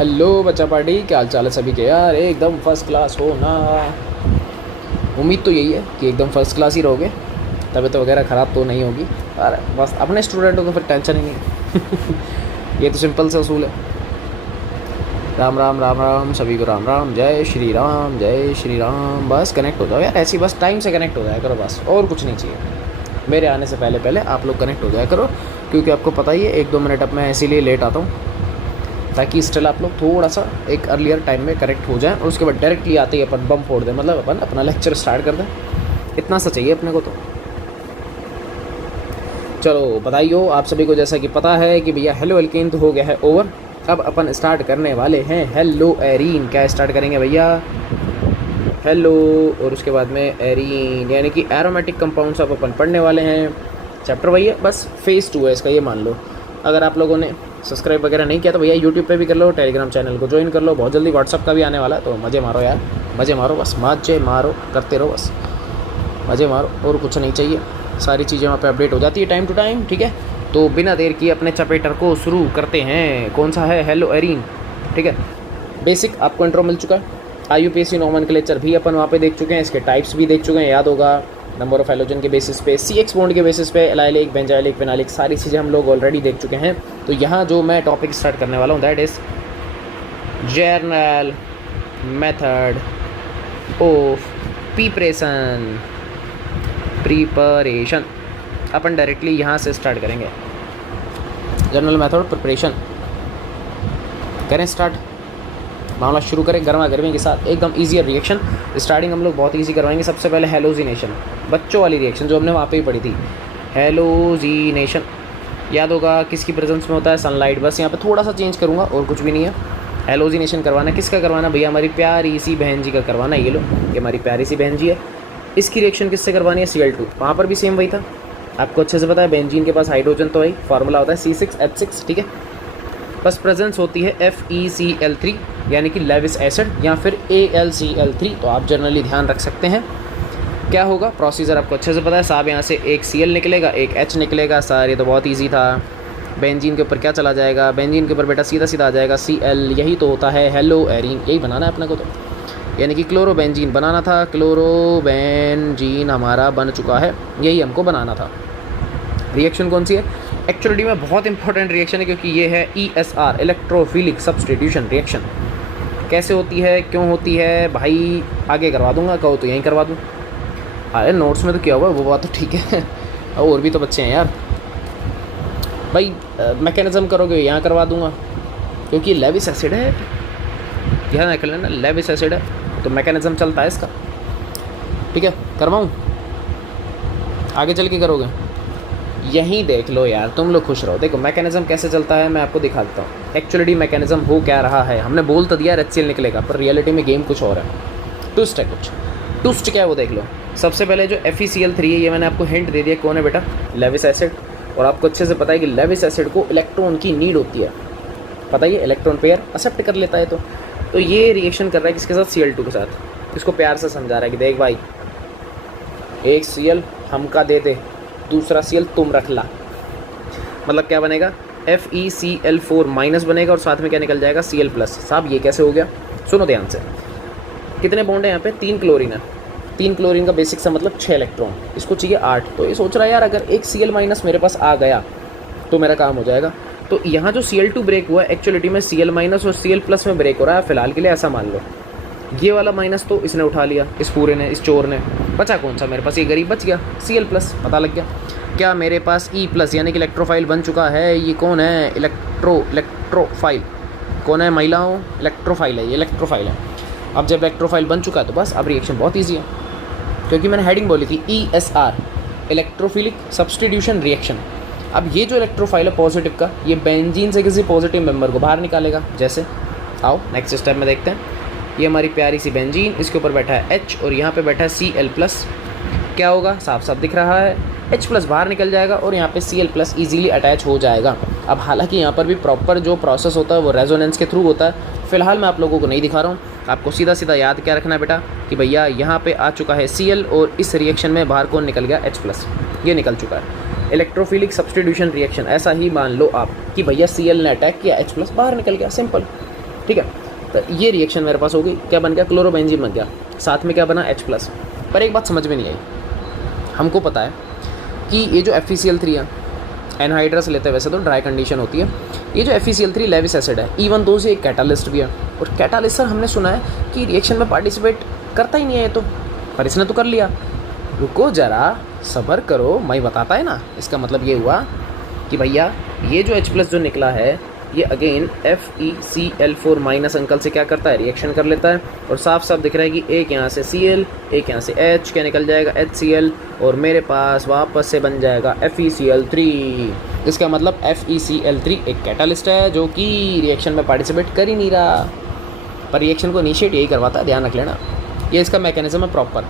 Hello बच्चा party, क्या हाल चाल है सभी के यार। एकदम फर्स्ट क्लास हो ना। उम्मीद तो यही है कि एकदम फर्स्ट क्लास ही रहोगे, तबीयत वगैरह ख़राब तो नहीं होगी। और बस अपने स्टूडेंटों को फिर टेंशन ही नहीं। ये तो सिंपल सा उसूल है। राम राम राम राम सभी को राम राम, जय श्री राम जय श्री राम। बस कनेक्ट हो जाओ यार, ऐसी बस टाइम से कनेक्ट हो जाया करो, बस और कुछ नहीं चाहिए। मेरे आने से पहले पहले आप लोग कनेक्ट हो जाया करो, क्योंकि आपको पता ही है 1-2 मिनट अब मैं इसीलिए लेट आता हूँ, ताकि स्टिल आप लोग थोड़ा सा एक अर्लियर टाइम में करेक्ट हो जाएं और उसके बाद डायरेक्टली आते ही अपन बम फोड़ दें, मतलब अपन अपना लेक्चर स्टार्ट कर दें। इतना सा चाहिए अपने को। तो चलो बधाई हो आप सभी को, जैसा कि पता है कि भैया हेलो एल्केन तो हो गया है ओवर। अब अपन स्टार्ट करने वाले हैं हेलो एरीन। क्या स्टार्ट करेंगे भैया? हेलो और उसके बाद में एरीन, यानी कि एरोमेटिक कंपाउंड्स अब अपन पढ़ने वाले हैं। चैप्टर भैया बस फेज़ 2 है इसका, ये मान लो। अगर आप लोगों ने सब्सक्राइब वगैरह नहीं किया तो भैया यूट्यूब पे भी कर लो, टेलीग्राम चैनल को ज्वाइन कर लो, बहुत जल्दी व्हाट्सअप का भी आने वाला है। तो मज़े मारो यार, मज़े मारो, बस मज़े मारो, करते रहो, बस मज़े मारो और कुछ नहीं चाहिए। सारी चीज़ें वहाँ पे अपडेट हो जाती है टाइम टू टाइम, ठीक है। तो बिना देर किए अपने चैप्टर को शुरू करते हैं। कौन सा है? हेलो एरीन, ठीक है। बेसिक आपको इंट्रो मिल चुका है। IUPAC नोमेनक्लेचर भी अपन वहाँ पे देख चुके हैं, इसके टाइप्स भी देख चुके हैं, याद होगा। नंबर ऑफ हैलोजन के बेसिस पे, CX बॉन्ड के बेसिस पे, एलाइलिक, बेंजाइलिक, फिनाइलिक, सारी चीज़ें हम लोग ऑलरेडी देख चुके हैं। तो यहाँ जो मैं टॉपिक स्टार्ट करने वाला हूँ that is general method of preparation. Upon directly यहाँ से स्टार्ट करेंगे। जनरल मेथड प्रिपरेशन करें स्टार्ट, मामला शुरू करें गर्मा गर्मी के साथ। एकदम ईजी रिएक्शन स्टार्टिंग हम लोग बहुत ईजी करवाएंगे। सबसे पहले हेलोजिनेशन, बच्चों वाली रिएक्शन जो हमने वहाँ पे ही पढ़ी थी। हेलोजिनेशन याद होगा किसकी प्रेजेंस में होता है? सनलाइट। बस यहाँ पे थोड़ा सा चेंज करूँगा और कुछ भी नहीं है। हेलोजिनेशन करवाना किसका करवाना भैया? हमारी प्यारी सी बहन जी का करवाना। ये लो, ये हमारी प्यारी सी बहन जी है। इसकी रिएक्शन किससे करवानी है? Cl2। वहाँ पर भी सेम वही था, आपको अच्छे से पता है। बेंजीन के पास हाइड्रोजन तो वही फार्मूला होता है C6H6, ठीक है। बस प्रेजेंस होती है FeCl3 यानी कि लेविस एसिड, या फिर AlCl3। तो आप जनरली ध्यान रख सकते हैं क्या होगा। प्रोसीजर आपको अच्छे से पता है साहब। यहाँ से एक Cl निकलेगा, एक H निकलेगा। सर ये तो बहुत इजी था। बेंजीन के ऊपर क्या चला जाएगा? बेंजीन के ऊपर बेटा सीधा सीधा आ जाएगा Cl। यही तो होता है हेलो एरीन, यही बनाना है अपने को। तो यानी कि क्लोरोबेंजीन बनाना था। क्लोरोबेंजीन हमारा बन चुका है, यही हमको बनाना था। रिएक्शन कौन सी है? एक्चुअली में बहुत इंपॉर्टेंट रिएक्शन है, क्योंकि ये है ESR, इलेक्ट्रोफिलिक सब्स्टिट्यूशन रिएक्शन। कैसे होती है, क्यों होती है भाई? आगे करवा दूंगा, कहो तो यहीं करवा दूँ। अरे नोट्स में तो क्या हुआ वो बात तो ठीक है, और भी तो बच्चे हैं यार भाई। मैकेनिज्म करोगे यहाँ करवा दूंगा, क्योंकि लेविस एसिड है, ध्यान रख लेना, लेविस एसिड है तो मैकेनिज्म चलता है इसका, ठीक है। करवाऊँ? आगे चल के करोगे? यहीं देख लो यार, तुम लोग खुश रहो। देखो मैकेनिज्म कैसे चलता है मैं आपको दिखाता हूँ। एक्चुअली मैकेनिज्म हो क्या रहा है, हमने बोल तो दिया HCl निकलेगा, पर रियलिटी में गेम कुछ और है। ट्विस्ट है कुछ। ट्विस्ट क्या है वो देख लो। सबसे पहले जो FeCl3 है, ये मैंने आपको हिंट दे दिया कौन है बेटा? Lewis acid. और आपको अच्छे से पता है कि लेविस एसिड को इलेक्ट्रॉन की नीड होती है, पता ही है। इलेक्ट्रॉन पेयर एक्सेप्ट कर लेता है। तो ये रिएक्शन कर रहा है किसके साथ? Cl2 के साथ। इसको प्यार से समझा रहा है कि देख भाई, एक Cl हमका दे दे, दूसरा Cl तुम रख ला। मतलब क्या बनेगा? FeCl4 माइनस बनेगा और साथ में क्या निकल जाएगा? Cl+। साहब ये कैसे हो गया? सुनो ध्यान से। कितने बॉन्ड है यहाँ पे? 3 क्लोरीन है। 3 क्लोरीन का बेसिक सा मतलब 6 इलेक्ट्रॉन, इसको चाहिए 8। तो ये सोच रहा है यार अगर एक Cl- मेरे पास आ गया तो मेरा काम हो जाएगा। तो यहाँ जो Cl2 ब्रेक हुआ है एक्चुअली में Cl- और Cl+ में ब्रेक हो रहा है फिलहाल के लिए, ऐसा मान लो। ये वाला माइनस तो इसने उठा लिया, इस पूरे ने, इस चोर ने। बचा कौन सा मेरे पास? ये गरीब बच गया, Cl+। पता लग गया क्या? मेरे पास E+ यानी कि इलेक्ट्रोफाइल बन चुका है। ये कौन है? इलेक्ट्रोफाइल। कौन है महिलाओं? इलेक्ट्रोफाइल है, ये इलेक्ट्रोफाइल है। अब जब इलेक्ट्रोफाइल बन चुका है तो बस अब रिएक्शन बहुत ईजी है, क्योंकि मैंने हेडिंग बोली थी ESR, इलेक्ट्रोफिलिक सब्स्टिट्यूशन रिएक्शन। अब ये जो इलेक्ट्रोफाइल है पॉजिटिव का, ये बेंजीन से किसी पॉजिटिव मेंबर को बाहर निकालेगा। जैसे आओ नेक्स्ट स्टेप में देखते हैं। ये हमारी प्यारी सी बेंजीन, इसके ऊपर बैठा है H और यहाँ पे बैठा है Cl+। क्या होगा? साफ साफ दिख रहा है, H+ बाहर निकल जाएगा और यहाँ पे Cl+ ईजिली अटैच हो जाएगा। अब हालांकि यहाँ पर भी प्रॉपर जो प्रोसेस होता है वो रेजोनेंस के थ्रू होता है। फिलहाल मैं आप लोगों को नहीं दिखा रहा हूँ। आपको सीधा सीधा याद क्या रखना है बेटा कि भैया यहाँ पे आ चुका है Cl और इस रिएक्शन में बाहर कौन निकल गया? H+। ये निकल चुका है। इलेक्ट्रोफिलिक सब्स्टिट्यूशन रिएक्शन, ऐसा ही मान लो आप कि भैया Cl ने अटैक किया, H+ बाहर निकल गया, सिंपल। ठीक है। तो ये रिएक्शन मेरे पास हो गई, क्या बन गया, क्लोरोबेंजीन बन गया, साथ में क्या बना H+। पर एक बात समझ में नहीं आई, हमको पता है कि ये जो FeCl3 है, एनहाइड्रस लेते हैं वैसे तो ड्राई कंडीशन होती है, ये जो FeCl3 लेविस एसिड है, इवन दो से एक कैटालिस्ट भी है, और कैटालिस्ट सर हमने सुना है कि रिएक्शन में पार्टिसिपेट करता ही नहीं है ये तो, पर इसने तो कर लिया। रुको ज़रा, सब्र करो, मैं बताता है ना। इसका मतलब ये हुआ कि भैया ये जो H+ जो निकला है ये अगेन FeCl4 माइनस अंकल से क्या करता है, रिएक्शन कर लेता है, और साफ साफ दिख रहा है कि एक यहाँ से Cl, एक यहाँ से H, क्या निकल जाएगा, HCl, और मेरे पास वापस से बन जाएगा FeCl3। इसका मतलब FeCl3 एक कैटालिस्ट है जो कि रिएक्शन में पार्टिसिपेट कर ही नहीं रहा, पर रिएक्शन को इनिशिएट यही करवाता है, ध्यान रख लेना। ये इसका मैकेनिज्म है प्रॉपर।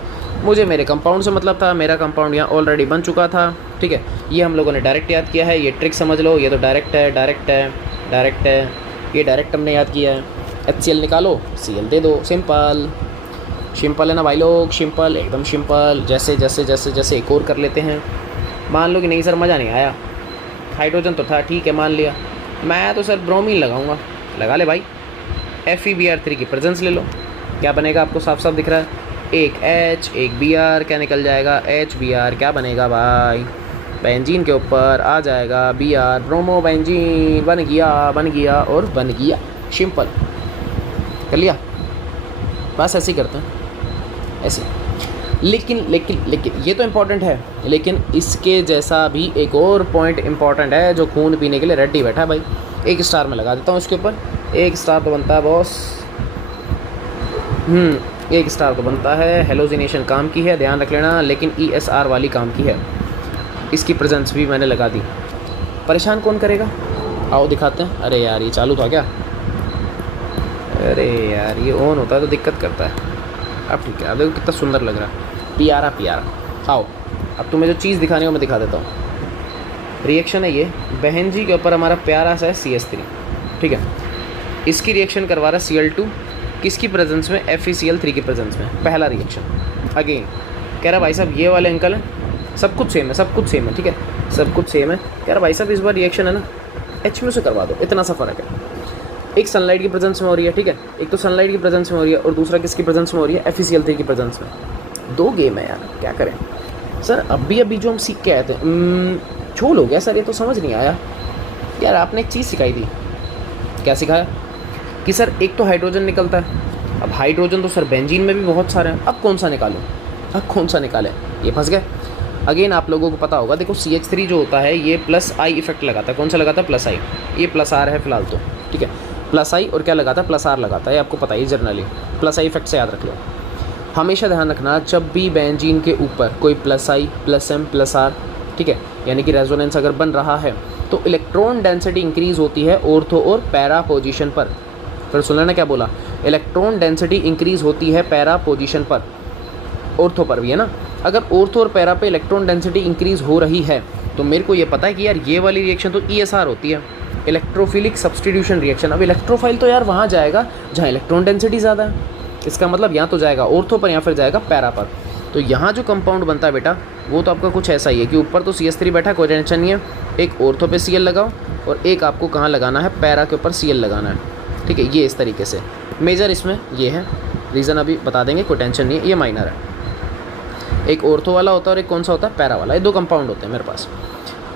मुझे मेरे कंपाउंड से मतलब था, मेरा कंपाउंड यहाँ ऑलरेडी बन चुका था, ठीक है। ये हम लोगों ने डायरेक्ट याद किया है, ये ट्रिक समझ लो, ये तो डायरेक्ट है, डायरेक्ट है, डायरेक्ट है, ये डायरेक्ट हमने याद किया है। HCl निकालो, Cl दे दो, सिंपल सिंपल है ना भाई लोग, सिंपल, एकदम सिंपल। जैसे जैसे जैसे जैसे एक और कर लेते हैं। मान लो कि नहीं सर मज़ा नहीं आया, हाइड्रोजन तो था, ठीक है मान लिया, मैं तो सर ब्रोमीन लगाऊंगा, लगा ले भाई। FeBr3 की प्रेजेंस ले लो, क्या बनेगा आपको साफ साफ दिख रहा है, एक H एक Br, क्या निकल जाएगा, HBr, क्या बनेगा भाई, बेंजीन के ऊपर आ जाएगा Br, ब्रोमो बेंजीन, बन गया और बन गया, सिंपल कर लिया। बस ऐसे ही करते हैं, ऐसे। लेकिन लेकिन लेकिन ये तो इम्पोर्टेंट है, लेकिन इसके जैसा भी एक और पॉइंट इम्पॉर्टेंट है जो खून पीने के लिए रेडी बैठा है भाई। 1 स्टार में लगा देता हूँ इसके ऊपर, 1 स्टार तो बनता है बॉस, 1 स्टार तो बनता है। हेलोजिनेशन काम की है, ध्यान रख लेना, लेकिन ESR वाली काम की है। इसकी प्रेजेंस भी मैंने लगा दी, परेशान कौन करेगा, आओ दिखाते हैं। अरे यार ये चालू था क्या, अरे यार ये ऑन होता है तो दिक्कत करता है। अब ठीक है, अब देखो कितना सुंदर लग रहा है, प्यारा प्यारा। आओ अब तुम्हें जो चीज़ दिखाने को मैं दिखा देता हूँ। रिएक्शन है ये, बहन जी के ऊपर हमारा प्यारा सा है CS3, ठीक है। इसकी रिएक्शन करवा रहा है Cl2, किसकी प्रेजेंस में, FeCl3 की प्रेजेंस में, पहला रिएक्शन। अगेन कह रहा भाई साहब ये वाले अंकल हैं, सब कुछ सेम है, सब कुछ सेम है, ठीक है, सब कुछ सेम है। कह रहा भाई साहब इस बार रिएक्शन है ना H से करवा दो, इतना सा फ़र्क है। एक सनलाइट की प्रेजेंस में हो रही है, ठीक है, एक तो सनलाइट की प्रेजेंस में हो रही है और दूसरा किसकी प्रेजेंस में हो रही है, FeCl3 की प्रेजेंस में। 2 गेम है यार, क्या करें सर। अभी जो हम सीख के आए थे, झोल हो गया सर, ये तो समझ नहीं आया यार। आपने एक चीज़ सिखाई थी, क्या सिखाया कि सर एक तो हाइड्रोजन निकलता है, अब हाइड्रोजन तो सर बेंजीन में भी बहुत सारे हैं, अब कौन सा निकालें, अब कौन सा निकालें, ये फंस गए। अगेन आप लोगों को पता होगा, देखो CH3 जो होता है ये +I इफेक्ट लगाता है, कौन सा लगाता है, +I, ये +R है फिलहाल तो, ठीक है, +I और क्या लगाता है, +R लगाता है, आपको पता ही जनरली, +I इफेक्ट से याद रख लो। हमेशा ध्यान रखना, जब भी बेंजीन के ऊपर कोई +I +M +R, ठीक है, यानी कि रेजोनेंस अगर बन रहा है तो इलेक्ट्रॉन डेंसिटी इंक्रीज़ होती है ऑर्थो और पैरा पोजीशन पर। फिर सुन लेना क्या बोला, इलेक्ट्रॉन डेंसिटी इंक्रीज़ होती है पैरा पोजीशन पर, ऑर्थो पर भी है ना। अगर ऑर्थो और पैरा पे इलेक्ट्रॉन डेंसिटी इंक्रीज़ हो रही है तो मेरे को ये पता है कि यार ये वाली रिएक्शन तो ESR होती है, इलेक्ट्रोफिलिक सब्सटीट्यूशन रिएक्शन। अब इलेक्ट्रोफाइल तो यार वहाँ जाएगा जहाँ इलेक्ट्रॉन डेंसिटी ज़्यादा है, इसका मतलब यहाँ तो जाएगा ऑर्थो पर या फिर जाएगा पैरा पर। तो यहाँ जो कंपाउंड बनता है बेटा वो तो आपका कुछ ऐसा ही है कि ऊपर तो CH3 बैठा, कोई टेंशन नहीं है, एक ऑर्थो पे Cl लगाओ और एक आपको कहाँ लगाना है, पैरा के ऊपर Cl लगाना है, ठीक है। ये इस तरीके से मेजर इसमें ये है, रीज़न अभी बता देंगे, कोई टेंशन नहीं है, ये माइनर है। एक ऑर्थो वाला होता है और एक कौन सा होता है, पैरा वाला, ये 2 कंपाउंड होते हैं मेरे पास,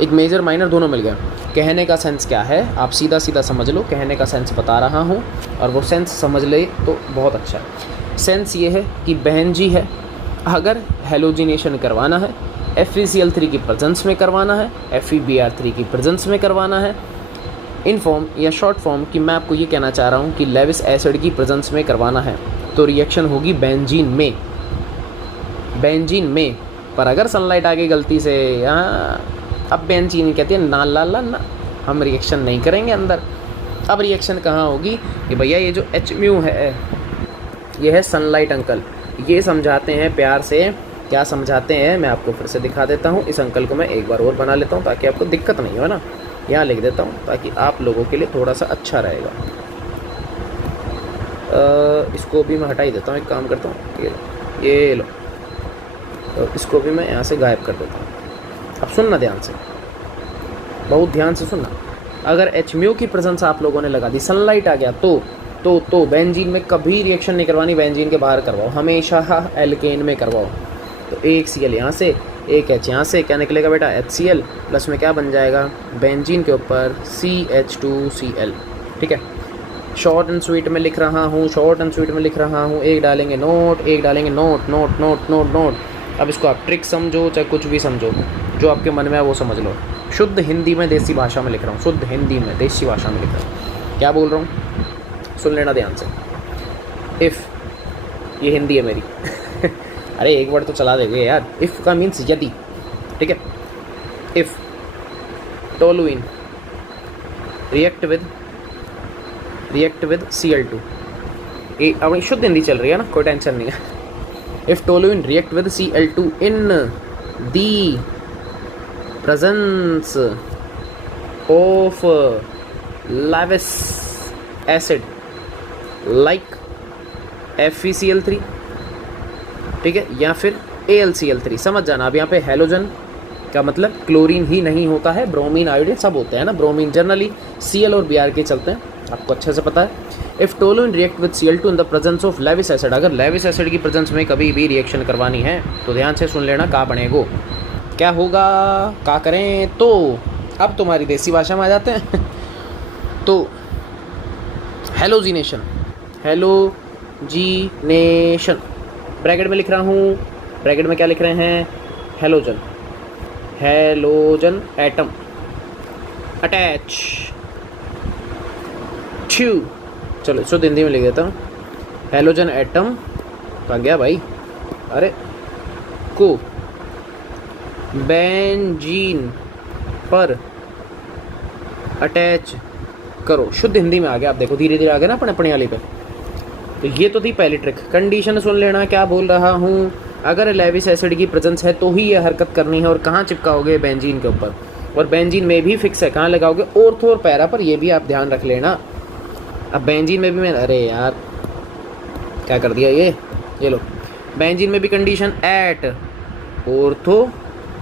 एक मेजर माइनर दोनों मिल गए। कहने का सेंस क्या है, आप सीधा सीधा समझ लो, कहने का सेंस बता रहा हूँ और वो सेंस समझ ले तो बहुत अच्छा है। सेंस ये है कि बहन जी है, अगर हेलोजिनेशन करवाना है FeCl3 की प्रेजेंस में करवाना है, FeBr3 की प्रेजेंस में करवाना है, इन फॉर्म या शॉर्ट फॉर्म कि मैं आपको ये कहना चाह रहा हूँ कि लेविस एसिड की प्रेजेंस में करवाना है तो रिएक्शन होगी बेंजीन में, बेंजीन में। पर अगर सनलाइट आ गई गलती से यहाँ, अब बेंजीन कहती है ना ला ला ना, हम रिएक्शन नहीं करेंगे अंदर। अब रिएक्शन कहाँ होगी कि भैया ये जो H है ये है सनलाइट अंकल, ये समझाते हैं प्यार से, क्या समझाते हैं मैं आपको फिर से दिखा देता हूँ। इस अंकल को मैं एक बार और बना लेता हूँ ताकि आपको दिक्कत नहीं हो ना, यहाँ लिख देता हूँ ताकि आप लोगों के लिए थोड़ा सा अच्छा रहेगा। इसको भी मैं हटा ही देता हूँ, एक काम करता हूँ, ये लो, तो इसको भी मैं यहाँ से गायब कर देता हूँ। अब सुनना ध्यान से, बहुत ध्यान से सुनना। अगर H की प्रेजेंस आप लोगों ने लगा दी, सनलाइट आ गया तो तो बेंजीन में कभी रिएक्शन नहीं करवानी, बेंजीन के बाहर करवाओ, हमेशा एल्केन में करवाओ। तो एक Cl यहाँ से, एक H यहाँ से, क्या निकलेगा बेटा HCl, प्लस में क्या बन जाएगा बेंजीन के ऊपर CH2Cl। ठीक है, शॉर्ट एंड स्वीट में लिख रहा हूँ, शॉर्ट एंड स्वीट में लिख रहा हूँ। एक डालेंगे नोट, एक डालेंगे note note note note note. अब इसको आप ट्रिक समझो चाहे कुछ भी समझो, जो आपके मन में है वो समझ लो। शुद्ध हिंदी में देसी भाषा में लिख रहा हूँ, शुद्ध हिंदी में देसी भाषा में लिख रहा हूँ। क्या बोल रहा हूँ सुन लेना ध्यान से। इफ़, ये हिंदी है मेरी अरे एक वर्ड तो चला देंगे यार। इफ़ का मीन्स यदि, ठीक है। If toluene react with Cl2, ये अब शुद्ध हिंदी चल रही है ना, कोई टेंशन नहीं है। If toluene react with Cl2 in the presence of Lewis acid like FeCl3, ठीक है, या फिर AlCl3। समझ जाना। अब यहाँ पे हेलोजन का मतलब क्लोरीन ही नहीं होता है, ब्रोमीन आयोडीन सब होते हैं ना। ब्रोमीन जनरली Cl और Br के चलते हैं, आपको अच्छे से पता है। If toluene react with Cl2 in the presence of Lewis acid, अगर लेविस एसिड की प्रेजेंस में कभी भी रिएक्शन करवानी है तो ध्यान से सुन लेना, क्या बनेगो, क्या होगा, क्या करें। तो अब तुम्हारी देसी भाषा में आ जाते हैं तो हेलोजिनेशन, हेलोजिनेशन ब्रैकेट में लिख रहा हूँ, ब्रैकेट में क्या लिख रहे हैं, halogen, halogen atom attach to, चलो इसको हिंदी में लिख देता हूँ, हेलोजन एटम कहाँ गया भाई, अरे को बेंजीन पर अटैच करो। शुद्ध हिंदी में आ गया, आप देखो धीरे धीरे आ गया ना अपने अपने वाली पे। तो ये तो थी पहली ट्रिक। कंडीशन सुन लेना, क्या बोल रहा हूँ, अगर लेविस एसिड की प्रेजेंस है तो ही ये हरकत करनी है। और कहाँ चिपकाओगे, बेंजीन के ऊपर, और बेंजीन में भी फिक्स है कहाँ लगाओगे, ऑर्थो और पैरा पर, ये भी आप ध्यान रख लेना। अब बेंजीन में भी मैं, अरे यार क्या कर दिया ये लो, बेंजीन में भी condition at ortho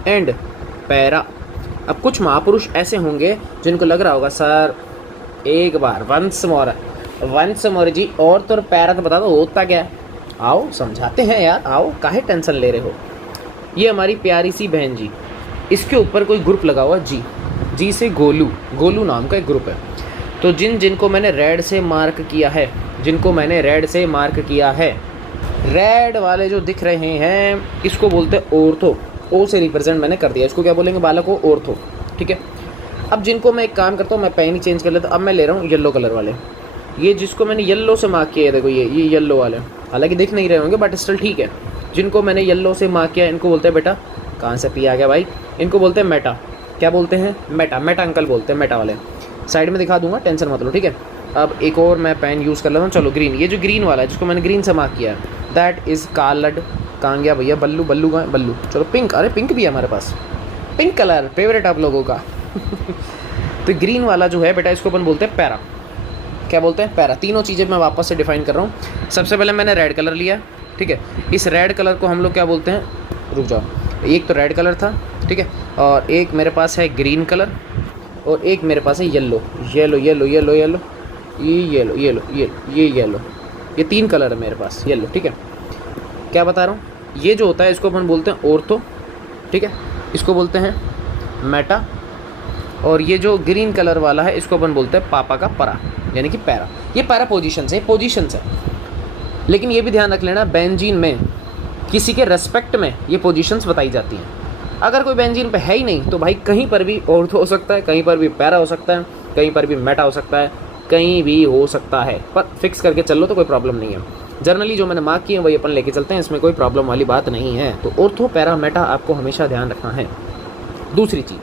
and para. अब कुछ महापुरुष ऐसे होंगे जिनको लग रहा होगा सर एक बार वंस मोर जी, और तो पैरा तो बता दो होता क्या है। आओ समझाते हैं यार, आओ काहे टेंशन ले रहे हो। ये हमारी प्यारी सी बहन जी, इसके ऊपर कोई ग्रुप लगा हुआ जी से गोलू नाम का एक ग्रुप है। तो जिनको मैंने रेड से मार्क किया है, रेड वाले जो दिख रहे हैं इसको बोलते हैं ऑर्थो। ओ से रिप्रेजेंट मैंने कर दिया, इसको क्या बोलेंगे बालक को, ऑर्थो। ठीक है, अब जिनको मैं एक काम करता हूँ, मैं पेन ही चेंज कर लेता हूँ। अब मैं ले रहा हूँ येलो कलर वाले, ये जिसको मैंने येलो से मार्क किया है, देखो ये येलो वाले, हालांकि दिख नहीं रहे होंगे बट स्टिल ठीक है। जिनको मैंने येलो से मार्क किया इनको बोलते हैं बेटा, कहाँ से पी आ गया भाई, इनको बोलते हैं मेटा। क्या बोलते हैं, मेटा अंकल बोलते हैं, मेटा वाले। साइड में दिखा दूंगा, टेंशन मत लो, ठीक है। अब एक और मैं पेन यूज़ कर लेता हूँ, चलो ग्रीन। ये जो ग्रीन वाला है जिसको मैंने ग्रीन से मार्क किया है, दैट इज़ कॉल्ड, कहाँ गया भैया, बल्लू का बल्लू। चलो पिंक, अरे पिंक भी है हमारे पास, पिंक कलर फेवरेट आप लोगों का तो ग्रीन वाला जो है बेटा, इसको अपन बोलते हैं पैरा। क्या बोलते हैं, पैरा। तीनों चीज़ें मैं वापस से डिफाइन कर रहा हूँ। सबसे पहले मैंने रेड कलर लिया, ठीक है। इस रेड कलर को हम लोग क्या बोलते हैं, रुक जाओ, एक तो रेड कलर था, ठीक है, और एक मेरे पास है ग्रीन कलर, और एक मेरे पास है येलो, ये तीन कलर है मेरे पास, येलो, ठीक है। क्या बता रहा हूँ, ये जो होता है इसको अपन बोलते हैं ऑर्थो, ठीक है, इसको बोलते हैं मेटा, और ये जो ग्रीन कलर वाला है इसको अपन बोलते हैं पापा का परा, यानी कि पैरा। ये पैरा पोजीशंस है, लेकिन ये भी ध्यान रख लेना, बेंजीन में किसी के रेस्पेक्ट में ये पोजीशंस बताई जाती हैं। अगर कोई बेंजीन पे है ही नहीं तो भाई कहीं पर भी ऑर्थो हो सकता है, कहीं पर भी पैरा हो सकता है, कहीं पर भी मेटा हो सकता है, कहीं भी हो सकता है, पर फिक्स करके चल लो तो कोई प्रॉब्लम नहीं है। जनरली जो मैंने मार्क किए हैं वही अपन लेके चलते हैं, इसमें कोई प्रॉब्लम वाली बात नहीं है। तो ऑर्थो पैरा मेटा आपको हमेशा ध्यान रखना है। दूसरी चीज़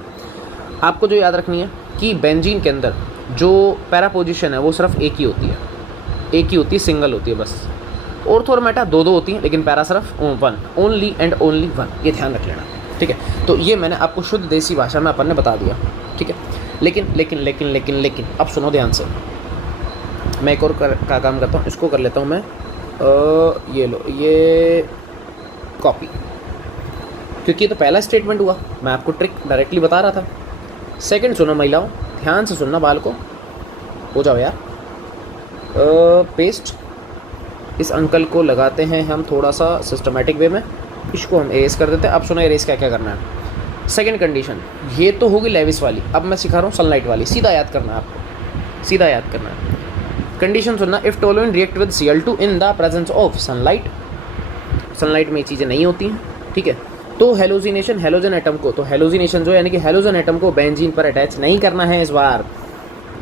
आपको जो याद रखनी है कि बेंजीन के अंदर जो पैरा पोजीशन है वो सिर्फ एक ही होती है, सिंगल होती है बस। ऑर्थो और मेटा दो होती हैं, लेकिन पैरा सिर्फ one, only and only one, ये ध्यान रख लेना, ठीक है। तो ये मैंने आपको शुद्ध देसी भाषा में अपन ने बता दिया, ठीक है। लेकिन अब सुनो ध्यान से, मैं एक और का काम करता हूँ, इसको कर लेता हूँ मैं, ये लो, ये कॉपी, क्योंकि ये तो पहला स्टेटमेंट हुआ, मैं आपको ट्रिक डायरेक्टली बता रहा था। सेकंड सुनो महिलाओं, ध्यान से सुनना, बाल को हो जाओ यार, पेस्ट। इस अंकल को लगाते हैं हम थोड़ा सा सिस्टमेटिक वे में, इसको हम एरेस कर देते हैं। अब सुना एरेस क्या क्या करना है। सेकंड कंडीशन, ये तो होगी लेविस वाली, अब मैं सिखा रहा हूँ सनलाइट वाली, सीधा याद करना है आपको, सीधा याद करना है। कंडीशन सुनना, if toluene react with Cl2 in the presence of sunlight, sunlight में ये चीज़ें नहीं होती हैं, ठीक है। तो हेलोजिनेशन, हेलोजन एटम को, तो हेलोजिनेशन जो यानी कि हेलोजन एटम को बेंजीन पर अटैच नहीं करना है, इस बार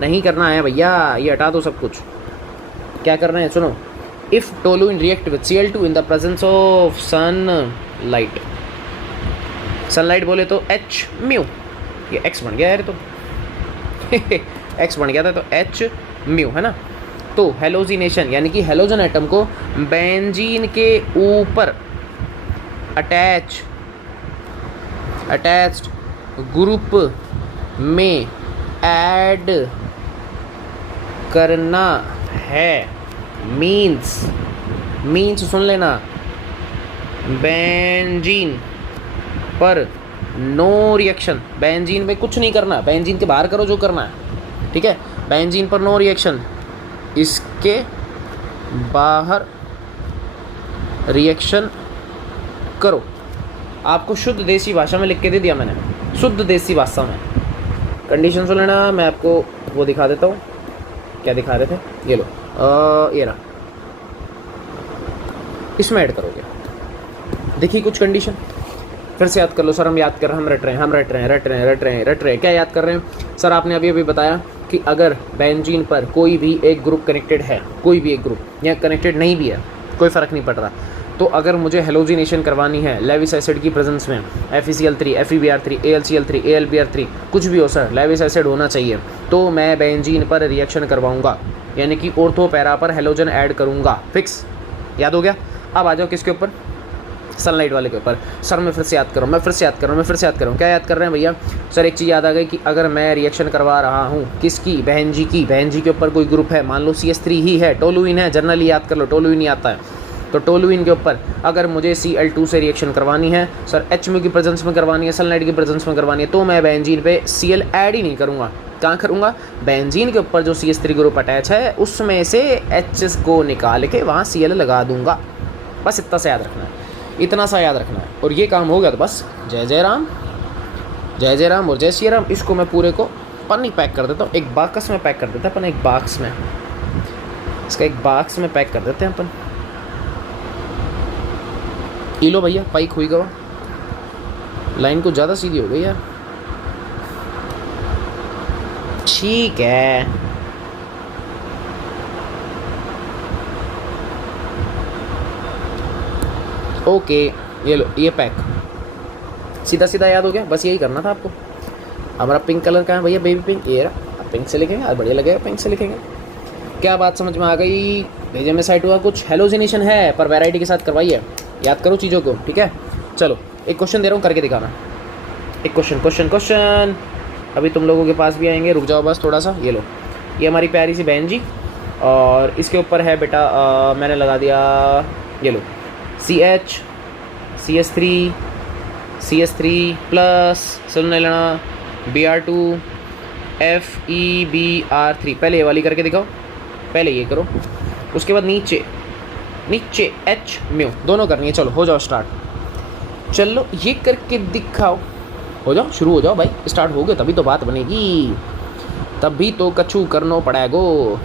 नहीं करना है भैया, ये हटा दो सब कुछ। क्या करना है सुनो, if toluene react with Cl2 in the presence of sunlight, sunlight बोले तो H म्यू, ये X बन गया यार तो X बन गया था तो H म्यू है ना। तो हेलोजिनेशन यानी कि हेलोजन एटम को बेंजीन के ऊपर अटैच्ड ग्रुप में ऐड करना है। मीन्स सुन लेना, बेंजीन पर नो रिएक्शन, बेंजीन में कुछ नहीं करना, बेंजीन के बाहर करो जो करना है, ठीक है। बेंजीन पर नो रिएक्शन, इसके बाहर रिएक्शन करो। आपको शुद्ध देसी भाषा में लिख के दे दिया मैंने, शुद्ध देसी भाषा में। कंडीशन सुन लेना, मैं आपको वो दिखा देता हूँ, क्या दिखा रहे थे, ये लो, ये रहा, इसमें ऐड करोगे। देखिए कुछ कंडीशन फिर से याद कर लो सर, हम याद कर रहे हैं, हम रट रहे हैं, क्या याद कर रहे हैं सर? आपने अभी बताया कि अगर बेंजीन पर कोई भी एक ग्रुप कनेक्टेड है, कोई भी एक ग्रुप या कनेक्टेड नहीं भी है, कोई फ़र्क नहीं पड़ रहा, तो अगर मुझे हेलोजिनेशन करवानी है लेविस एसिड की प्रेजेंस में, FeCl3, FeBr3, AlCl3, AlBr3, कुछ भी हो सर, लेविस एसिड होना चाहिए, तो मैं बेंजीन पर रिएक्शन करवाऊंगा, यानी कि ऑर्थो पैरा पर हेलोजन ऐड करूंगा, फिक्स। याद हो गया? अब आ जाओ किसके ऊपर, सनलाइट वाले के ऊपर। सर मैं फिर से याद कर रहा हूँ, क्या याद कर रहे हैं भैया? सर एक चीज़ याद आ गई कि अगर मैं रिएक्शन करवा रहा हूँ किसकी, बहन जी के ऊपर कोई ग्रुप है, मान लो CH3 ही है, टोलुइन है, जनरली याद कर लो, टोलुइन ही आता है, तो टोलुइन के ऊपर अगर मुझे Cl2 से रिएक्शन करवानी है सर, HMU की प्रेजेंस में करवानी है, सनलाइट की प्रेजेंस में करवानी है, तो मैं बेंजीन पे Cl ऐड ही नहीं करूँगा। कहाँ करूँगा? बेंजीन के ऊपर जो CH3 ग्रुप अटैच है उसमें से H को निकाल के वहाँ Cl लगा दूँगा। बस इतना सा याद रखना है, इतना सा याद रखना है, और ये काम हो गया तो बस जय जय राम और जय श्री राम। इसको मैं पूरे को पन्नी पैक कर देता हूँ, एक बाक्स में पैक कर देता है अपन, एक बाक्स में, इसका एक बाक्स में पैक कर देते हैं अपन। ये लो भैया, पाइक हुई गवा, लाइन को ज़्यादा सीधी हो गई यार, ठीक है। ओके, ये लो, ये पैक सीधा सीधा याद हो गया, बस यही करना था आपको। हमारा पिंक कलर का है भैया, बेबी पिंक, ये रहा, पिंक से लिखेंगे, आज बढ़िया लगेगा पिंक से लिखेंगे। क्या बात समझ में आ गई? भेजे में साइट हुआ कुछ, हेलोजिनेशन है पर वैरायटी के साथ करवाइए, याद करो चीज़ों को, ठीक है। चलो एक क्वेश्चन दे रहा हूँ, करके दिखाना, एक क्वेश्चन अभी तुम लोगों के पास भी आएंगे, रुक जाओ बस थोड़ा सा। ये लो, ये हमारी प्यारी सी बहन जी, और इसके ऊपर है बेटा, मैंने लगा दिया, ये लो, CH3 प्लस सुन लेना Br2 FeBr3। पहले ये वाली करके दिखाओ, पहले ये करो, उसके बाद नीचे H म्यू, दोनों करनी है। चलो हो जाओ स्टार्ट, चलो ये करके दिखाओ, हो जाओ, शुरू हो जाओ भाई, स्टार्ट हो गए तभी तो बात बनेगी, तभी तो कछु करना पड़ेगो।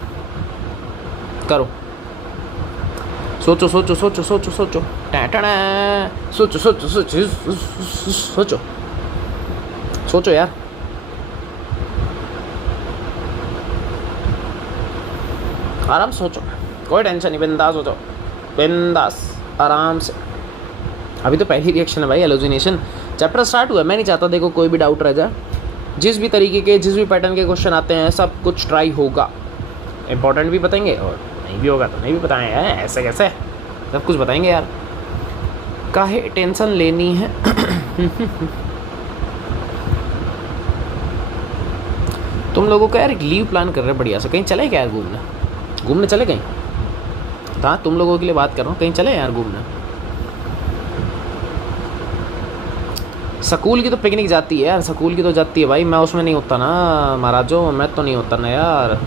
करो, सोचो टाटा, सोचो यार, आराम से सोचो, कोई टेंशन नहीं, बिंदास हो जाओ, बिंदास आराम से। अभी तो पहली रिएक्शन है भाई, हेलोजिनेशन चैप्टर स्टार्ट हुआ है, मैं नहीं चाहता देखो कोई भी डाउट रह जाए। जिस भी तरीके के, जिस भी पैटर्न के क्वेश्चन आते हैं सब कुछ ट्राई होगा, इम्पोर्टेंट भी बताएंगे और नहीं भी होगा तो नहीं भी बताएंगे, ऐसे कैसे, सब कुछ बताएंगे यार, काहे टेंशन लेनी है। तुम लोगों का यार एक लीव प्लान कर रहे हैं बढ़िया से, कहीं चले क्या यार घूमने चले कहीं? हाँ तुम लोगों के लिए बात कर रहा हूँ, कहीं चले यार घूमने। स्कूल की तो पिकनिक जाती है यार, स्कूल की तो जाती है भाई, मैं उसमें नहीं होता ना महाराजो, मैं तो नहीं होता ना यार,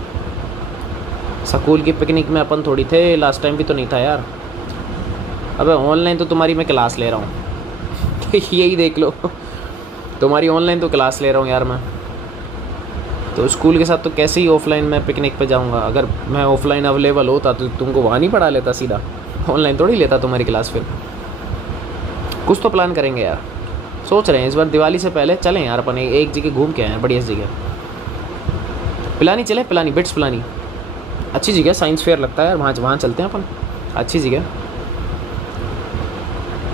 स्कूल की पिकनिक में अपन थोड़ी थे, लास्ट टाइम भी तो नहीं था यार। अबे ऑनलाइन तो तुम्हारी मैं क्लास ले रहा हूँ यही देख लो तुम्हारी ऑनलाइन तो क्लास ले रहा हूँ यार मैं। तो स्कूल के साथ तो कैसे ही ऑफलाइन मैं पिकनिक पे जाऊँगा। अगर मैं ऑफलाइन अवेलेबल होता तो तुमको वहाँ नहीं पढ़ा लेता, सीधा ऑनलाइन थोड़ी लेता तुम्हारी क्लास। फिर कुछ तो प्लान करेंगे यार, सोच रहे हैं इस बार दिवाली से पहले चलें यार अपन एक जगह घूम के आए बढ़िया जगह। पिलानी चले, पिलानी, बिट्स पिलानी अच्छी जगह, साइंस फेयर लगता है यार, वहाँ चलते हैं अपन, अच्छी जगह।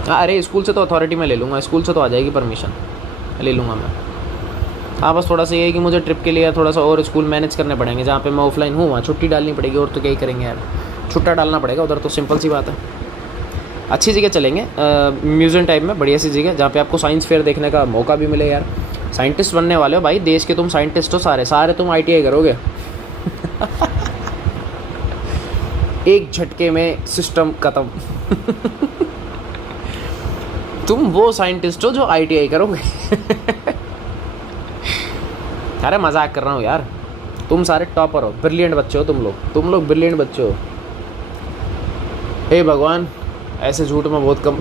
हाँ अरे स्कूल से तो अथॉरिटी में ले लूँगा, स्कूल से तो आ जाएगी परमिशन, ले लूँगा मैं। हाँ बस थोड़ा सा ये है कि मुझे ट्रिप के लिए थोड़ा सा और स्कूल मैनेज करने पड़ेंगे। जहाँ पे मैं ऑफलाइन हूँ वहाँ छुट्टी डालनी पड़ेगी, और तो क्या ही करेंगे यार, छुट्टा डालना पड़ेगा उधर, तो सिंपल सी बात है। अच्छी जगह चलेंगे, म्यूज़ियम टाइप में बढ़िया सी जगह, जहाँ पे आपको साइंस फेयर देखने का मौका भी मिले यार। साइंटिस्ट बनने वाले हो भाई, देश के तुम साइंटिस्ट हो, सारे तुम ITI करोगे एक झटके में सिस्टम खत्म तुम वो साइंटिस्ट हो जो ITI करोगे अरे मजाक कर रहा हूँ यार, तुम सारे टॉपर हो, ब्रिलियंट बच्चे हो तुम लोग ब्रिलियंट बच्चे हो। हे भगवान, ऐसे झूठ में बहुत कम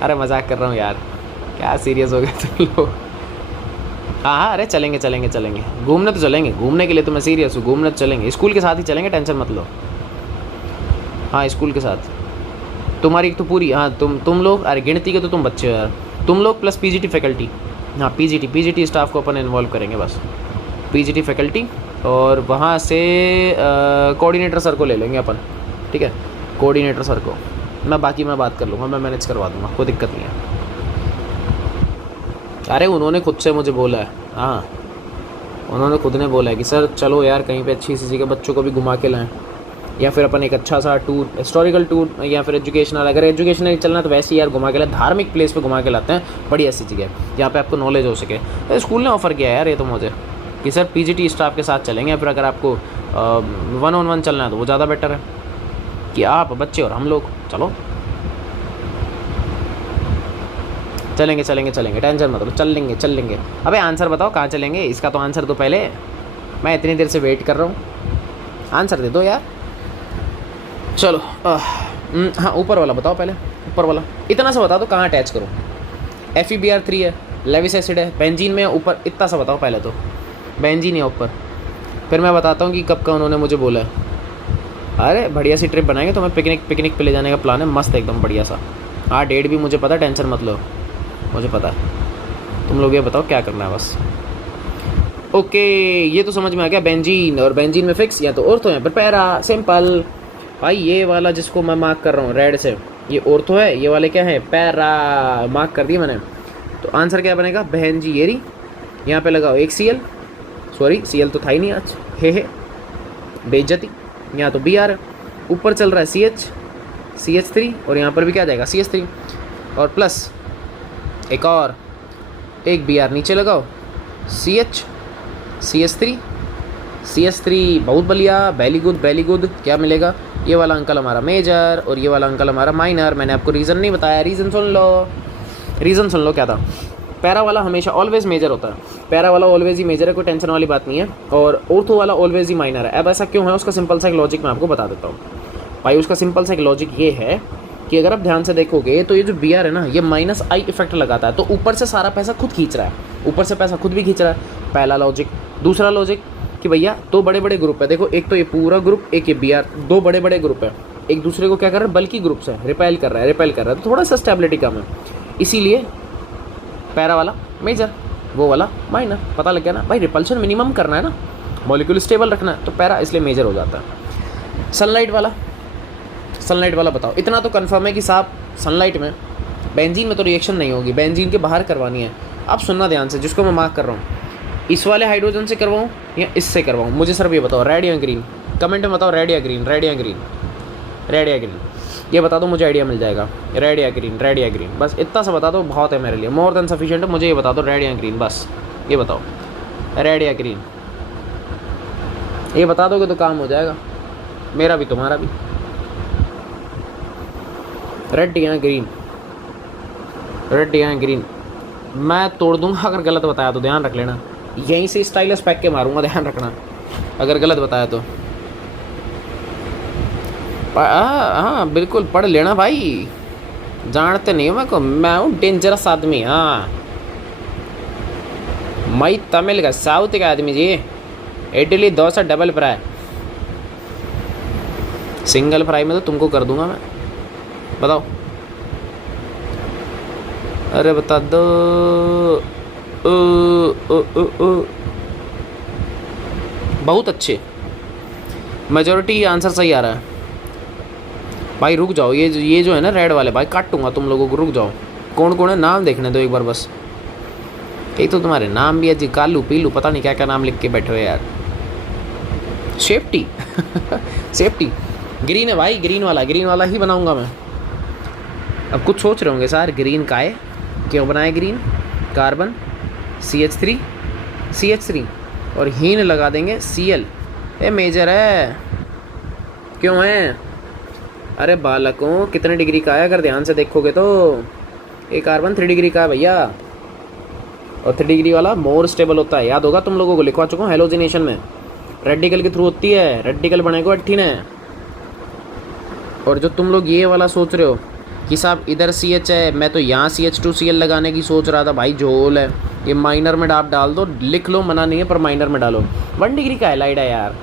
अरे मजाक कर रहा हूँ यार, क्या सीरियस हो गए तुम लोग। हाँ अरे चलेंगे घूमने तो चलेंगे, घूमने के लिए तो मैं सीरियस हूँ, घूमने तो चलेंगे, स्कूल के साथ ही चलेंगे, टेंशन मत लो। हाँ स्कूल के साथ तुम्हारी तो पूरी, हाँ तुम लोग, अरे गिनती के तो तुम बच्चे हो यार, तुम लोग प्लस PGT फैकल्टी। हाँ PGT स्टाफ को अपन इन्वॉल्व करेंगे बस, PGT फैकल्टी, और वहाँ से कोऑर्डिनेटर सर को ले लेंगे अपन, ठीक है, कोऑर्डिनेटर सर को मैं बात कर लूँगा, मैं मैनेज करवा दूँगा, कोई दिक्कत नहीं है। अरे उन्होंने खुद से मुझे बोला है, हाँ उन्होंने खुद ने बोला है कि सर चलो यार कहीं पे अच्छी सी जगह बच्चों को भी घुमा के लाएं, या फिर अपन एक अच्छा सा टूर, हिस्टोरिकल टूर या फिर एजुकेशनल, अगर एजुकेशनल चलना तो वैसे ही यार घुमा के लाए, धार्मिक प्लेस पे घुमा के लाते हैं, बढ़िया सी जगह जहाँ पे आपको नॉलेज हो सके। तो स्कूल ने ऑफ़र किया यार ये तो मुझे कि सर PGT स्टाफ के साथ चलेंगे, या फिर अगर आपको 1-on-1 चलना है तो वो ज़्यादा बेटर है कि आप बच्चे और हम लोग चलो चलेंगे, टेंशन मत लो, चल लेंगे। अबे आंसर बताओ कहाँ चलेंगे, इसका तो आंसर दो पहले, मैं इतनी देर से वेट कर रहा हूँ, आंसर दे दो यार। चलो हाँ ऊपर वाला बताओ पहले, ऊपर वाला इतना सा बता दो कहाँ अटैच करूँ। FeBr3 है, लेविस एसिड है, बेंजीन में ऊपर, इतना सा बताओ पहले तो, बेंजीन है ऊपर, फिर मैं बताता हूँ कि कब का उन्होंने मुझे बोला है। अरे बढ़िया सी ट्रिप बनाएंगे, तो मैं पिकनिक पे ले जाने का प्लान है, मस्त एकदम बढ़िया सा। हाँ डेट भी मुझे पता है, टेंशन मत लो, मुझे पता है, तुम लोग ये बताओ क्या करना है बस। ओके ये तो समझ में आ गया, बेंजीन, और बेंजीन में फिक्स या तो ऑर्थो है, पर पैरा, सिंपल भाई। ये वाला जिसको मैं मार्क कर रहा हूँ रेड से, ये ऑर्थो है, ये वाले क्या है, पैरा, मार्क कर दिया मैंने। तो आंसर क्या बनेगा, बहनजी येरी, यहाँ पे लगाओ एक Cl, सॉरी Cl तो था ही नहीं आज, हे बेइज्जती, यहाँ तो Br है, ऊपर चल रहा है CH3, और यहाँ पर भी क्या जाएगा CH3, और प्लस एक और एक Br नीचे लगाओ, CH3, बहुत बढ़िया, वेरी गुड। क्या मिलेगा, ये वाला अंकल हमारा मेजर और ये वाला अंकल हमारा माइनर। मैंने आपको रीज़न नहीं बताया, रीज़न सुन लो क्या था। पैरा वाला हमेशा ऑलवेज मेजर होता है, पैरा वाला ऑलवेज ही मेजर है, कोई टेंशन वाली बात नहीं है, और ऑर्थो वाला ऑलवेज ही माइनर है। अब ऐसा क्यों है, उसका सिंपल सा एक लॉजिक मैं आपको बता देता हूँ भाई। उसका सिंपल सा एक लॉजिक ये है कि अगर आप ध्यान से देखोगे तो ये जो Br है ना, ये -I इफेक्ट लगाता है, तो ऊपर से सारा पैसा खुद खींच रहा है, ऊपर से पैसा खुद भी खींच रहा है, पहला लॉजिक। दूसरा लॉजिक कि भैया दो बड़े ग्रुप है, देखो एक तो ये पूरा ग्रुप, एक ये Br, दो बड़े ग्रुप है, एक दूसरे को क्या कर रहा है, बल्कि ग्रुप से रिपेल कर रहा है, तो थोड़ा सा स्टेबिलिटी कम है, इसीलिए पैरा वाला मेजर, वो वाला माइनर। पता लग गया ना भाई, रिपल्शन मिनिमम करना है ना, मॉलिक्यूल स्टेबल रखना है, तो पैरा इसलिए मेजर हो जाता है। सनलाइट वाला बताओ, इतना तो कन्फर्म है कि साहब सनलाइट में, बेंजीन में तो रिएक्शन नहीं होगी, बेंजीन के बाहर करवानी है। आप सुनना ध्यान से, जिसको मैं मार्क कर रहा हूँ, इस वाले हाइड्रोजन से करवाऊँ या इससे करवाऊँ, मुझे सिर्फ ये बताओ, रेड या ग्रीन, कमेंट में बताओ, रेड या ग्रीन, ये बता दो, मुझे आइडिया मिल जाएगा। रेड या ग्रीन, बस इतना सा बता दो, बहुत है मेरे लिए, मोर देन सफिशिएंट है। मुझे ये बता दो, रेड या ग्रीन, बस ये बताओ, रेड या ग्रीन, ये बता दोगे तो काम हो जाएगा, मेरा भी तुम्हारा भी। रेड या ग्रीन, मैं तोड़ दूंगा अगर गलत बताया तो, ध्यान रख लेना। यहीं से स्टाइलस पैक के मारूंगा, ध्यान रखना अगर गलत बताया तो। हाँ बिल्कुल पढ़ लेना भाई, जानते नहीं हो मेरे को, मैं हूँ डेंजरस आदमी। हाँ मैं तमिल का साउथ का आदमी जी। Idli dosa double fry, single fry में तो तुमको कर दूंगा मैं। बताओ, अरे बता दो। बहुत अच्छे, मेजोरिटी आंसर सही आ रहा है भाई। रुक जाओ, ये जो है ना रेड वाले भाई, काटूंगा तुम लोगों को, रुक जाओ। कौन कौन है नाम देखने दो एक बार बस। कई तो तुम्हारे नाम भी है जी, कालू पीलू पता नहीं क्या क्या नाम लिख के बैठे हो यार। सेफ्टी सेफ्टी ग्रीन है भाई, ग्रीन वाला ही बनाऊंगा मैं। अब कुछ सोच रहे होंगे सर ग्रीन का है, क्यों बनाए ग्रीन? कार्बन CH3 और हीन लगा देंगे Cl। ये मेजर है, क्यों है? अरे बालकों कितने डिग्री का है अगर ध्यान से देखोगे तो। ये कार्बन 3 डिग्री का है भैया, और 3 डिग्री वाला मोर स्टेबल होता है, याद होगा तुम लोगों को, लिखवा चुका हूँ हेलोजिनेशन में। रेडिकल के थ्रू होती है, रेडिकल बनेगा 18 है। और जो तुम लोग ये वाला सोच रहे हो कि साहब इधर CH है, मैं तो यहाँ CH2Cl लगाने की सोच रहा था भाई, झोल है। ये माइनर में आप डाल दो, लिख लो, मना नहीं है, पर माइनर में डालो। 1 डिग्री का हाइलाइट है यार,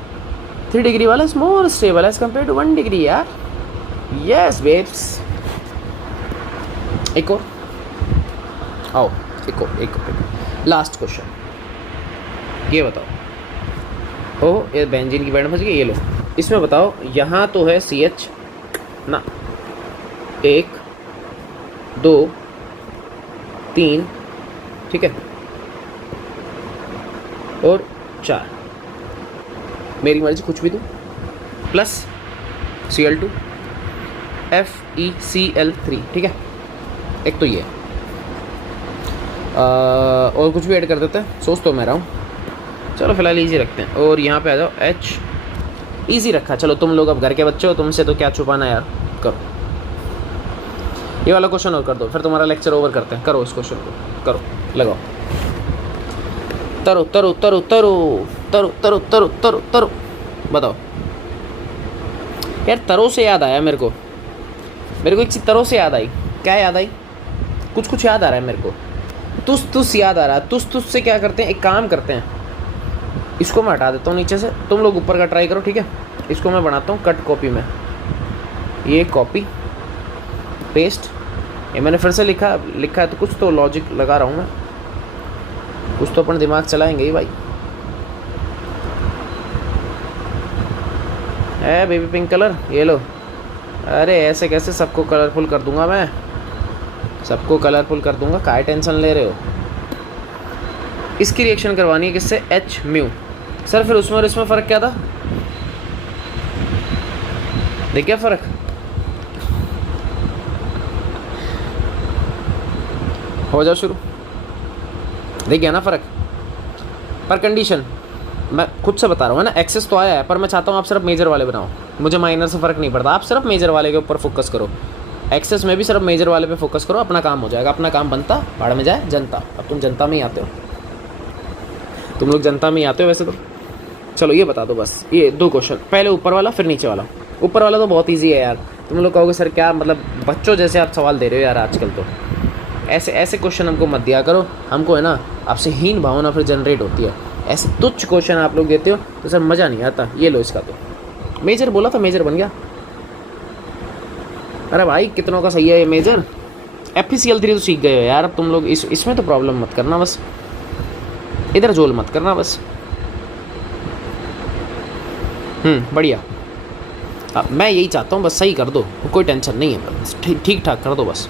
3 डिग्री वाला is more stable as compare to 1 degree यार। Yes babes. एक और आओ, एक और लास्ट क्वेश्चन। ये बताओ, ओह ये बेंजीन की बैंड फंस गई। ये लो, इसमें बताओ, यहाँ तो है CH ना, 1 2 3 ठीक है, और 4, मेरी मर्जी कुछ भी दूँ, प्लस Cl2 FeCl3 ठीक है। एक तो ये और कुछ भी ऐड कर देते हैं, सोच तो मैं रहा हूँ। चलो फिलहाल इजी रखते हैं, और यहाँ पे आ जाओ H, इजी रखा। चलो तुम लोग अब घर के बच्चे हो, तुमसे तो क्या छुपाना यार। करो ये वाला क्वेश्चन और कर दो, फिर तुम्हारा लेक्चर ओवर करते हैं। करो इस क्वेश्चन को, करो, लगाओ। तरो तरो तरो तरो तरो तरो तरो तरो तरो, बताओ यार। तरो से याद आया मेरे को एक चीज़ तरो से याद आई। क्या याद आई? कुछ याद आ रहा है मेरे को। तुस याद आ रहा है। तुस से क्या करते हैं, एक काम करते हैं, इसको मैं हटा देता हूँ नीचे से, तुम लोग ऊपर का ट्राई करो ठीक है। इसको मैं बनाता हूँ कट कॉपी में, ये कॉपी पेस्ट। ये मैंने फिर से लिखा है तो कुछ तो लॉजिक लगा रहा हूँ मैं, कुछ तो अपन दिमाग चलाएंगे ही भाई। है बेबी पिंक कलर, ये लो। अरे ऐसे कैसे, सबको कलरफुल कर दूंगा मैं, सबको कलरफुल कर दूंगा, काय टेंशन ले रहे हो। इसकी रिएक्शन करवानी है किससे? H mu. सर फिर उसमें और इसमें फ़र्क क्या था? देखिए फ़र्क, हो जाओ शुरू, देखिए ना फ़र्क। पर कंडीशन मैं खुद से बता रहा हूँ ना, एक्सेस तो आया है, पर मैं चाहता हूँ आप सिर्फ मेजर वाले बनाओ, मुझे माइनर से फ़र्क नहीं पड़ता। आप सिर्फ मेजर वाले के ऊपर फोकस करो, एक्सेस में भी सिर्फ मेजर वाले पे फोकस करो, अपना काम हो जाएगा। अपना काम बनता, भाड़ में जाए जनता। अब तुम जनता में ही आते हो, तुम लोग जनता में ही आते हो वैसे तो। चलो ये बता दो बस, ये 2 क्वेश्चन, पहले ऊपर वाला फिर नीचे वाला। ऊपर वाला तो बहुत ईजी है यार, तुम लोग कहोगे सर क्या मतलब बच्चों जैसे आप सवाल दे रहे हो यार आजकल। तो ऐसे क्वेश्चन हमको मत दिया करो, हमको है ना आपसे हीन भावना फिर जनरेट होती है। ऐसे तुच्छ क्वेश्चन आप लोग देते हो तो सर मज़ा नहीं आता। ये लो, इसका तो मेजर बोला था, मेजर बन गया। अरे भाई कितनों का सही है ये मेजर। FeCl3 तो सीख गए हो यार अब तुम लोग, इसमें तो प्रॉब्लम मत करना बस, इधर झोल मत करना बस। बढ़िया। अब मैं यही चाहता हूँ बस, सही कर दो, कोई टेंशन नहीं है, बस ठीक ठाक कर दो बस।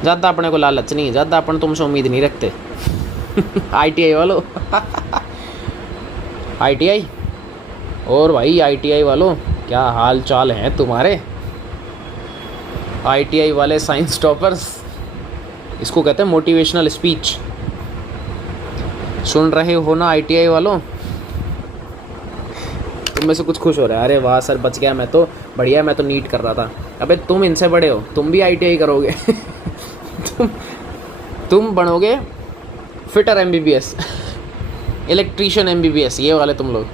ज़्यादा अपने को लालच नहीं है, ज़्यादा अपन तुमसे उम्मीद नहीं रखते। ITI वालों ITI, और भाई ITI वालों क्या हाल चाल हैं तुम्हारे? ITI वाले साइंस टॉपर्स, इसको कहते हैं मोटिवेशनल स्पीच। सुन रहे हो ना ITI वालों? तुम में से कुछ खुश हो रहा है, अरे वाह सर बच गया मैं तो, बढ़िया, मैं तो नीट कर रहा था। अबे तुम इनसे बड़े हो, तुम भी ITI करोगे। तुम बनोगे फिटर MBBS। इलेक्ट्रीशियन MBBS ये वाले तुम लोग,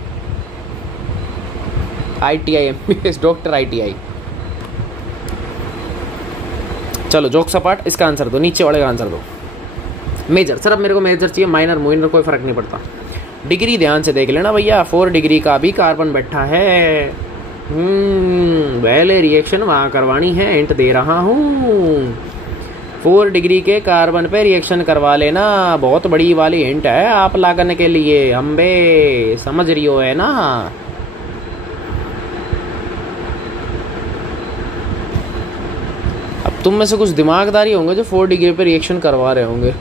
ITI MBBS डॉक्टर ITI। चलो जोक्स अपार्ट, इसका आंसर दो, नीचे वाले का आंसर दो। मेजर सर, अब मेरे को मेजर चाहिए, माइनर माइनर कोई फ़र्क नहीं पड़ता। डिग्री ध्यान से देख लेना भैया, 4 डिग्री का भी कार्बन बैठा है। पहले रिएक्शन वहाँ करवानी है, हिंट दे रहा हूँ। 4 डिग्री के कार्बन पे रिएक्शन करवा लेना, बहुत बड़ी वाली हिंट है आप लागन के लिए। अम्बे समझ रही हो है ना। अब तुम में से कुछ दिमागदारी होंगे जो 4 डिग्री पे रिएक्शन करवा रहे होंगे।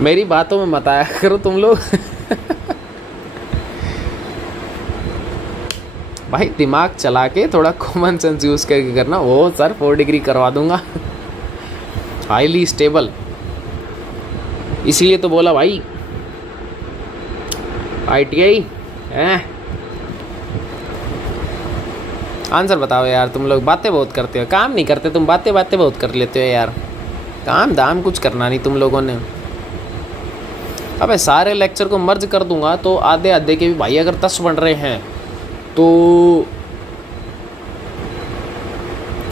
मेरी बातों में मत आया करो तुम लोग। भाई दिमाग चला के थोड़ा कॉमन सेंस यूज़ करके करना। वो सर 4 डिग्री करवा दूंगा, हाईली स्टेबल, इसीलिए तो बोला भाई ITI है। आंसर बताओ यार, तुम लोग बातें बहुत करते हो, काम नहीं करते तुम, बातें बहुत कर लेते हो यार। काम दाम कुछ करना नहीं तुम लोगों ने। अबे सारे लेक्चर को मर्ज कर दूंगा तो आधे आधे के भी भाई अगर 10 बन रहे हैं तो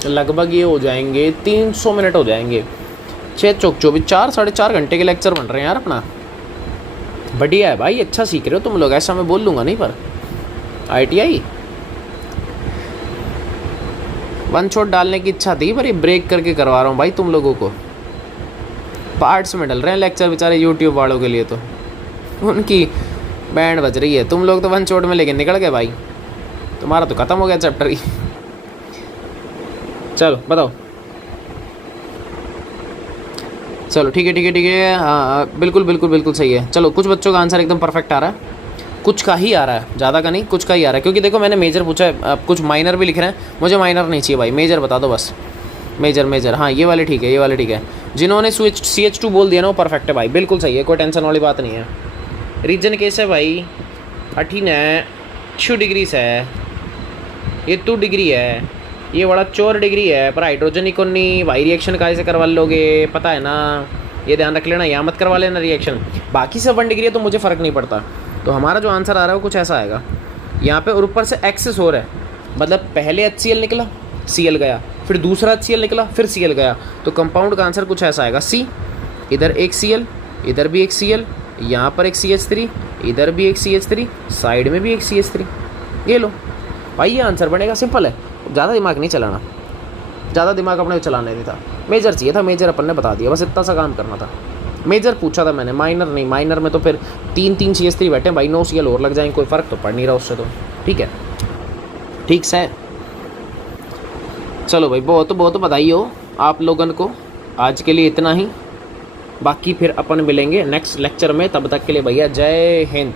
लगभग ये हो जाएंगे 300 मिनट हो जाएंगे। 6 चौक 24, 4 साढ़े 4 घंटे के लेक्चर बन रहे हैं यार अपना। बढ़िया है भाई, अच्छा सीख रहे हो तुम लोग, ऐसा मैं बोल लूँगा नहीं। पर ITI 1 शॉट डालने की इच्छा थी पर ये ब्रेक करके करवा रहा हूँ भाई तुम लोगों को। पार्ट्स में डल रहे हैं लेक्चर बेचारे यूट्यूब वालों के लिए, तो उनकी बैंड बज रही है। तुम लोग तो 1 शॉट में लेके निकल गए भाई, तुम्हारा तो ख़त्म हो गया चैप्टर ही। चलो बताओ। चलो ठीक है, हाँ बिल्कुल सही है। चलो कुछ बच्चों का आंसर एकदम परफेक्ट आ रहा है, कुछ का ही आ रहा है, ज़्यादा का नहीं, कुछ का ही आ रहा है। क्योंकि देखो मैंने मेजर पूछा है, अब कुछ माइनर भी लिख रहे हैं, मुझे माइनर नहीं चाहिए भाई, मेजर बता दो बस। मेजर हाँ ये वाले ठीक है, जिन्होंने CH2 बोल दिया ना वो परफेक्ट है भाई, बिल्कुल सही है, कोई टेंशन वाली बात नहीं है। रीजन केस है भाई, 18 है, 2 डिग्री है, ये 2 डिग्री है, ये बड़ा 4 डिग्री है। पर हाइड्रोजन इकोनी भाई रिएक्शन कहाँ से करवा लोगे, पता है ना, ये ध्यान रख लेना, यहाँ मत करवा लेना रिएक्शन। बाकी से 1 डिग्री है तो मुझे फ़र्क नहीं पड़ता। तो हमारा जो आंसर आ रहा है वो कुछ ऐसा आएगा यहाँ पे, और ऊपर से एक्सेस हो रहा है, मतलब पहले HCl निकला, Cl गया, फिर दूसरा HCl निकला, फिर Cl गया, तो कंपाउंड का आंसर कुछ ऐसा आएगा। C, इधर एक Cl, इधर भी एक Cl, यहाँ पर एक CH3, इधर भी एक CH3, साइड में भी एक CH3, ये लो भाई, ये आंसर बनेगा। सिंपल है, ज़्यादा दिमाग नहीं चलाना, ज़्यादा दिमाग अपने चलाना नहीं था। मेजर चाहिए था, मेजर अपन ने बता दिया, बस इतना सा काम करना था। मेजर पूछा था मैंने, माइनर नहीं। माइनर में तो फिर 3 CH3 बैठे भाई, 9 Cl और लग जाएंगे, कोई फ़र्क तो पड़ नहीं रहा उससे। तो ठीक है, ठीक से। चलो भाई बहुत बधाई हो आप लोगों को, आज के लिए इतना ही। बाकी फिर अपन मिलेंगे नेक्स्ट लेक्चर में, तब तक के लिए भैया जय हिंद।